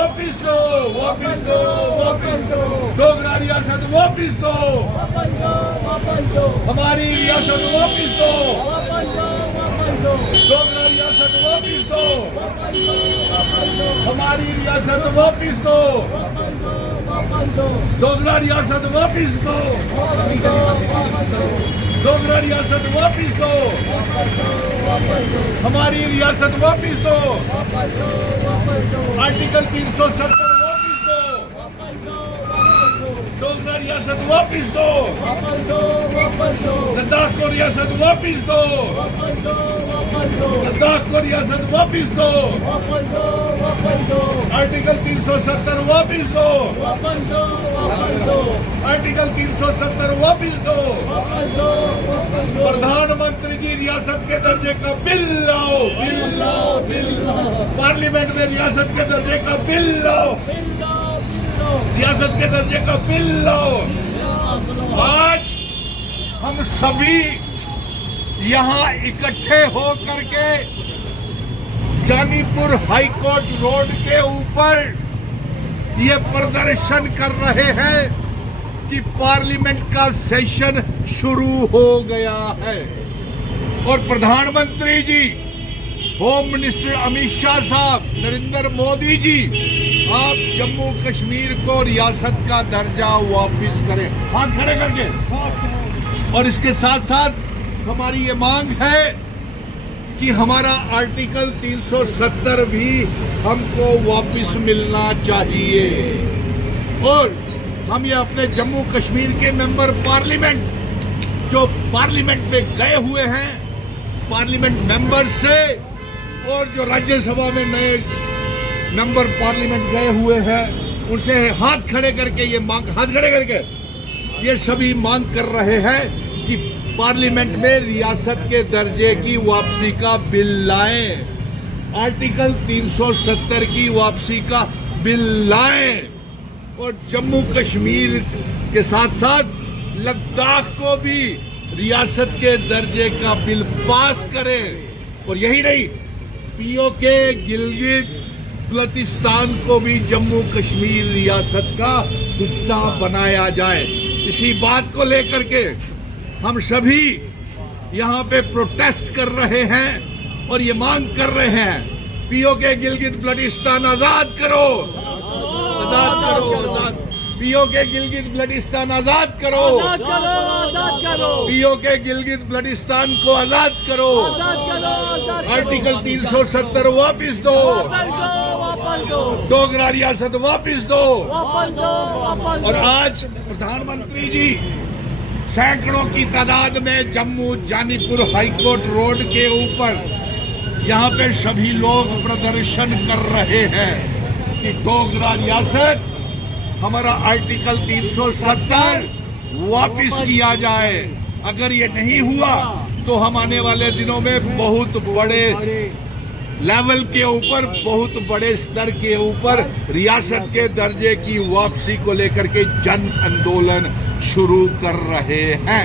वापिस दो, वापिस दो, वापिस दो, डोगरा रियासत वापिस दो, हमारी रियासत वापिस दो, डोगरा रियासत वापिस दो, हमारी रियासत वापिस दो, डोगरा रियासत वापिस दो, डोगरा रियासत वापिस दो, हमारी रियासत वापिस दो, आर्टिकल 370 वापिस दो, डोगरा रियासत वापिस दो, लद्दाख को रियासत वापिस दो, लद्दाख को रियासत वापिस दो, आर्टिकल 370 वापिस दो, आर्टिकल 370 वापिस दो, प्रधानमंत्री की रियासत के दर्जे का बिल लाओ, बिल लाओ, बिल लाओ, पार्लियामेंट में रियासत के दर्जे का बिल लाओ, रियासत के दर्जे का बिल लाओ। आज हम सभी यहाँ इकट्ठे हो करके जानीपुर हाईकोर्ट रोड के ऊपर ये प्रदर्शन कर रहे हैं कि पार्लियामेंट का सेशन शुरू हो गया है और प्रधानमंत्री जी, होम मिनिस्टर अमित शाह साहब, नरेंद्र मोदी जी, आप जम्मू कश्मीर को रियासत का दर्जा वापस करें, हाथ खड़े करके। और इसके साथ साथ हमारी ये मांग है कि हमारा आर्टिकल 370 भी हमको वापस मिलना चाहिए और हम ये अपने जम्मू कश्मीर के मेंबर पार्लियामेंट जो पार्लियामेंट में गए हुए हैं, पार्लियामेंट मेंबर से और जो राज्यसभा में नए मेंबर पार्लियामेंट गए हुए हैं, उनसे हाथ खड़े करके ये मांग, हाथ खड़े करके ये सभी मांग कर रहे हैं कि पार्लियामेंट में रियासत के दर्जे की वापसी का बिल लाएं, आर्टिकल 370 की वापसी का बिल लाएं और जम्मू कश्मीर के साथ साथ लद्दाख को भी रियासत के दर्जे का बिल पास करें। और यही नहीं, पीओके गिलगित बल्तिस्तान को भी जम्मू कश्मीर रियासत का हिस्सा बनाया जाए। इसी बात को लेकर के हम सभी यहाँ पे प्रोटेस्ट कर रहे हैं और ये मांग कर रहे हैं, पीओके गिलगित बल्तिस्तान आजाद करो, आजाद करो, आजाद, पीओके गिलगित बल्तिस्तान आजाद करो, पीओके गिलगित बल्तिस्तान को आजाद करो, आर्टिकल 370 वापिस दो, डोगरा रियासत वापिस दो। और आज प्रधानमंत्री जी सैकड़ों की तादाद में जम्मू जानीपुर हाईकोर्ट रोड के ऊपर यहाँ पे सभी लोग प्रदर्शन कर रहे हैं कि डोगरा रियासत, हमारा आर्टिकल 370 वापिस किया जाए। अगर ये नहीं हुआ तो हम आने वाले दिनों में बहुत बड़े लेवल के ऊपर, बहुत बड़े स्तर के ऊपर रियासत के दर्जे की वापसी को लेकर के जन आंदोलन शुरू कर रहे हैं।